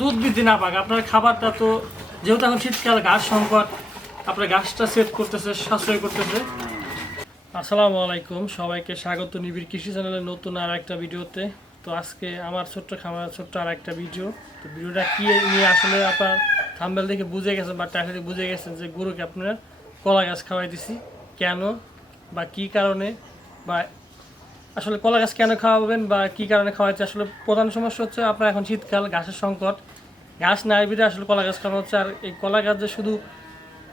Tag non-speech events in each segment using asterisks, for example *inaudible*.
দুধ বৃদ্ধি না পাক, আপনার খাবারটা তো যেহেতু এখন শীতকাল, ঘাস সংকট, আপনার ঘাসটা সেট করতেছে, সাশ্রয় করতেছে। আসসালামু আলাইকুম, সবাইকে স্বাগত নিবিড় কৃষি চ্যানেলের নতুন আর একটা ভিডিওতে। তো আজকে আমার ছোট্ট খামার, ছোট্ট আর একটা ভিডিও। তো ভিডিওটা কি নিয়ে আসলে আপনার থাম্বেল দেখে বুঝে গেছেন বা টাকা বুঝে গেছেন যে গরুকে আপনার কলা গাছ খাওয়াই দিছি। কেন বা কি কারণে বা আসলে কলা গাছ কেন খাওয়াবেন বা কি কারণে খাওয়াচ্ছে? আসলে প্রধান সমস্যা হচ্ছে আপনার এখন শীতকাল ঘাসের সংকট। ঘাস নাই বিধে আসলে কলা গাছ খাওয়ানো হচ্ছে। আর এই কলা গাছ যে শুধু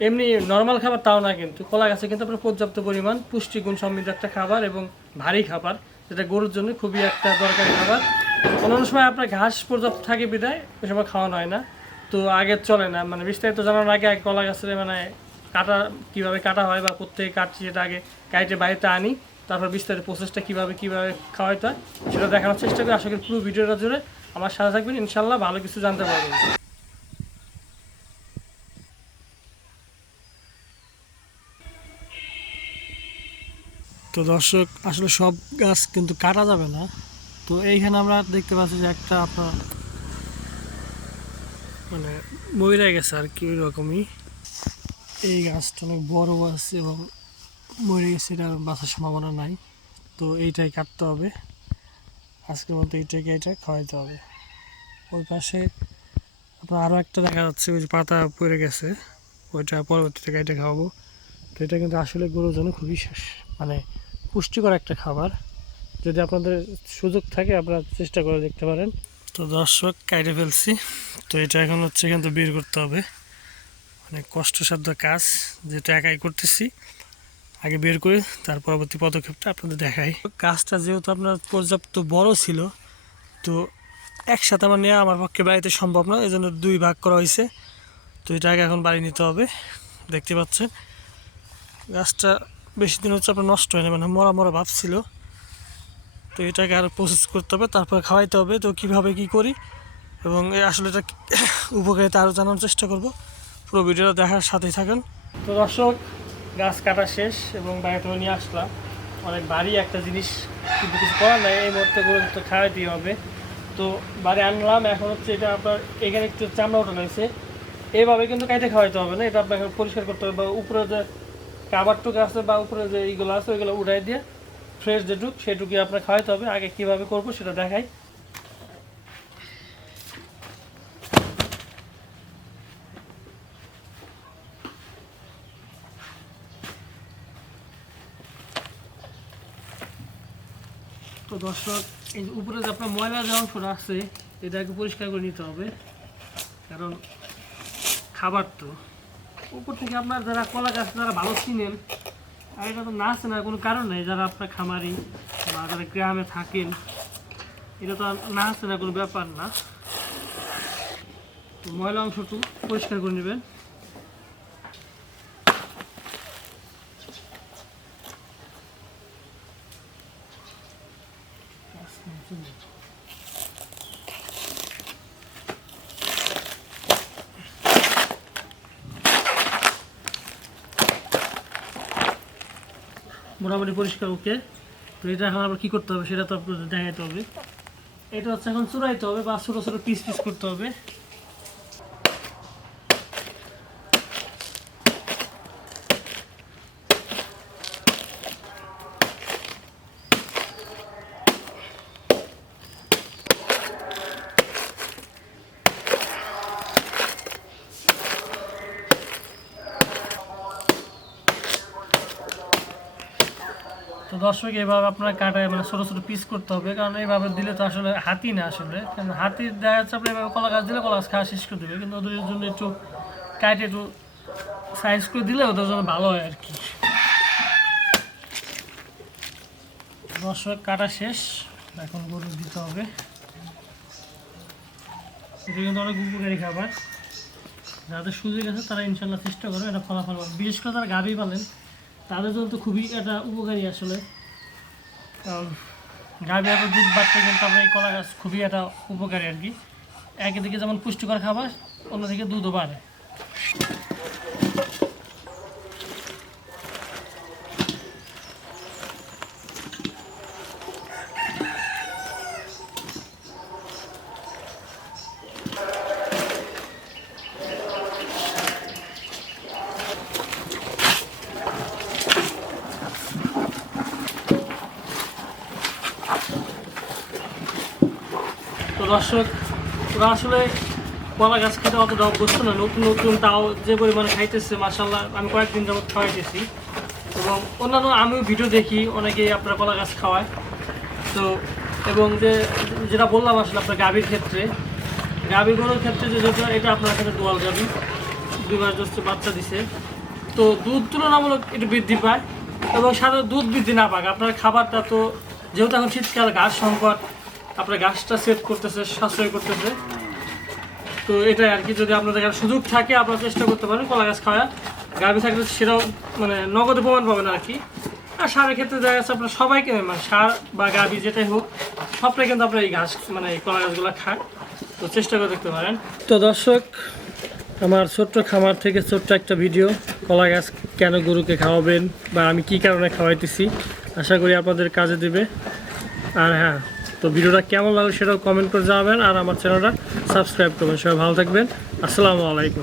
এমনি নর্মাল খাবার তাও না কিন্তু, কলা গাছে কিন্তু আপনার পর্যাপ্ত পরিমাণ পুষ্টিগুণ সমৃদ্ধ একটা খাবার এবং ভারী খাবার, যেটা গরুর জন্য খুবই একটা দরকারি খাবার। অন্যান্য সময় আপনার ঘাস পর্যাপ্ত থাকে বিদায় ওই সময় খাওয়ানো হয় না। তো আগে চলে না মানে বিস্তারিত জানার আগে কলা গাছের মানে কাটা কীভাবে কাটা হয় বা কোথেকে কাটছি সেটা আগে কাইটে বাড়িতে আনি। তারপর বিস্তারিত প্রসেসটা কীভাবে কীভাবে খাওয়াইতে হয়, সেটা দেখানোর চেষ্টা করি। আশা করি পুরো ভিডিওটা জুড়ে আমার সাথে থাকবেন। ইনশাল্লাহ ভালো কিছু জানতে পারবেন। তো দর্শক, আসলে সব গাছ কিন্তু কাটা যাবে না। তো এইখানে আমরা দেখতে পাচ্ছি যে একটা আপনার মানে মরে গেছে আর কি, ওই রকমই। এই গাছটা অনেক বড় আছে এবং মরে গেছে, এটা বাঁচার সম্ভাবনা নাই। তো এইটাই কাটতে হবে। আজকের মতো এইটাকে এইটা খাওয়াইতে হবে। ওই পাশে আপনার আরও একটা দেখা যাচ্ছে, ওই পাতা পড়ে গেছে, ওইটা পরবর্তীতে কেটে খাওয়াবো। তো এটা কিন্তু আসলে গরুর জন্য খুবই মানে পুষ্টিকর একটা খাবার। যদি আপনাদের সুযোগ থাকে, আপনারা চেষ্টা করে দেখতে পারেন। তো দর্শক কাইটে ফেলছি। তো এটা এখন হচ্ছে কিন্তু বের করতে হবে। অনেক কষ্টসাধ্য কাজ যেটা একাই করতেছি। আগে বের করে তার পরবর্তী পদক্ষেপটা আপনাদের দেখাই। গাছটা যেহেতু আপনার পর্যাপ্ত বড় ছিল, তো একসাথে আমার নেওয়া আমার পক্ষে বাড়িতে সম্ভব না এই জন্য দুই ভাগ করা হয়েছে। তো এটা আগে এখন বাড়ি নিতে হবে, দেখতে পাচ্ছেন। গাছটা বেশি দিন হচ্ছে আপনার নষ্ট হয় না মানে মরা মরা ভাব ছিল। তো এটাকে আরও প্রসেস করতে হবে, তারপর খাওয়াইতে হবে। তো কীভাবে কি করি এবং আসলে এটা *coughs* উপকারিতা আরও জানার চেষ্টা করব। পুরো ভিডিওটা দেখার সাথেই থাকেন। তো দর্শক গাছ কাটা শেষ এবং বাড়িতে নিয়ে আসলাম। অনেক ভারী একটা জিনিস কিন্তু কিছু করার নাই, এই মুহূর্তে গরু তো খাওয়াইতেই হবে। তো বাড়ি আনলাম, এখন হচ্ছে এটা আপনার এখানে একটু চামড়া ওঠানো হয়েছে। এইভাবে কিন্তু কাইটে খাওয়াইতে হবে না, এটা আপনাকে পরিষ্কার করতে হবে। বা উপরে যে কাবারটুকু আছে বা উপরে যে এইগুলো আছে, ওইগুলো উঠাই দিয়ে ফ্রেশ যেটুক সেটুকুই আপনার খাওয়াইতে হবে। আগে কীভাবে করব সেটা দেখাই। তো দর্শক, এই উপরে যে আপনার ময়লা যে অংশটা আছে এটাকে পরিষ্কার করে নিতে হবে। কারণ খাবার তো। উপর থেকে আপনার যারা কলা গাছ যারা ভালো চিনেন, আর এটা তো না চেনার কোনো কারণ নেই, যারা আপনার খামারি বা যারা গ্রামে থাকেন, এটা তো না চেনার কোনো ব্যাপার না। ময়লা অংশটু পরিষ্কার করে নেবেন। মোটামুটি পরিষ্কার, ওকে? তো এটা এখন আবার কী করতে হবে সেটা তো আপনাদের দেখাইতে হবে। এটা হচ্ছে এখন চুরাইতে হবে বা ছোটো ছোটো পিস পিস করতে হবে। তো দর্শক এইভাবে আপনার কাটায় মানে ছোটো ছোটো পিস করতে হবে, কারণ এইভাবে দিলে তো আসলে হাতি না আসলে। কারণ হাতি দেখা যাচ্ছে আপনি এভাবে কলা গাছ দিলে কলা গাছ খাওয়া শেষ করে দেবে, কিন্তু ওদের জন্য একটু কাটে একটু সাইজ করে দিলে ওদের জন্য ভালো হয় আর কি। দর্শক, কাটা শেষ। এখন গরু দিতে হবে। এটা কিন্তু অনেক উপকারী খাবার। যাদের সুযোগ আছে তারা ইনশাল্লাহ চেষ্টা করবে, এটা ফলাফল। বিশেষ করে তারা গাভী পালেন তাদের জন্য তো খুবই একটা উপকারী আসলে। গাভী আর দুধ বাড়তে কিন্তু তারপরে এই কলা গাছ খুবই একটা উপকারী আর কি। একদিকে যেমন পুষ্টিকর খাবার, অন্যদিকে দুধও বাড়ে। দর্শক, ওরা আসলে কলা গাছ খেতে অতটা অভ্যস্ত না, নতুন নতুন তাও যে পরিমাণে খাইতেছে মাসাল্লাহ আমি কয়েকদিন যাবত খাওয়াইতেছি। এবং অন্যান্য আমিও ভিডিও দেখি, অনেকেই আপনার কলা গাছ খাওয়ায়। তো, এবং যে, যেটা বললাম আসলে আপনার গাভীর ক্ষেত্রে গাভী গরুর ক্ষেত্রে যে যেটা এটা আপনার এখানে দোয়াল গাভী। দুই মাস দশটা বাচ্চা দিছে। তো দুধ তুলনামূলক একটু বৃদ্ধি পায়, এবং সাথে দুধ বৃদ্ধি না পাক। আপনার খাবারটা তো, যেহেতু এখন শীতকাল, ঘাস সংকট আপনার গাছটা সেট করতেছে, সাশ্রয় করতেছে। তো এটাই আর কি, যদি আপনাদের সুযোগ থাকে, আপনারা চেষ্টা করতে পারেন কলা গাছ খাওয়া গাভী থাকলে সেটাও মানে নগদে প্রমাণ পাবেন আর কি। আর সারের ক্ষেত্রে দেখা যাচ্ছে আপনার সবাই সবাইকে মানে সার বা গাভী যেটাই হোক, সবটাই কিন্তু আপনার এই ঘাস মানে এই কলা গাছগুলো খান। তো চেষ্টা করে দেখতে পারেন। তো দর্শক, আমার ছোট্ট খামার থেকে ছোট্ট একটা ভিডিও, কলা গাছ কেন গরুকে খাওয়াবেন বা আমি কি কারণে খাওয়াইতেছি, আশা করি আপনাদের কাজে দেবে। আর হ্যাঁ তো ভিডিওটা কেমন লাগল সেটাও কমেন্ট করে জানাবেন আর আমার চ্যানেলটা সাবস্ক্রাইব করবেন। সবাই ভালো থাকবেন। আসসালামু আলাইকুম।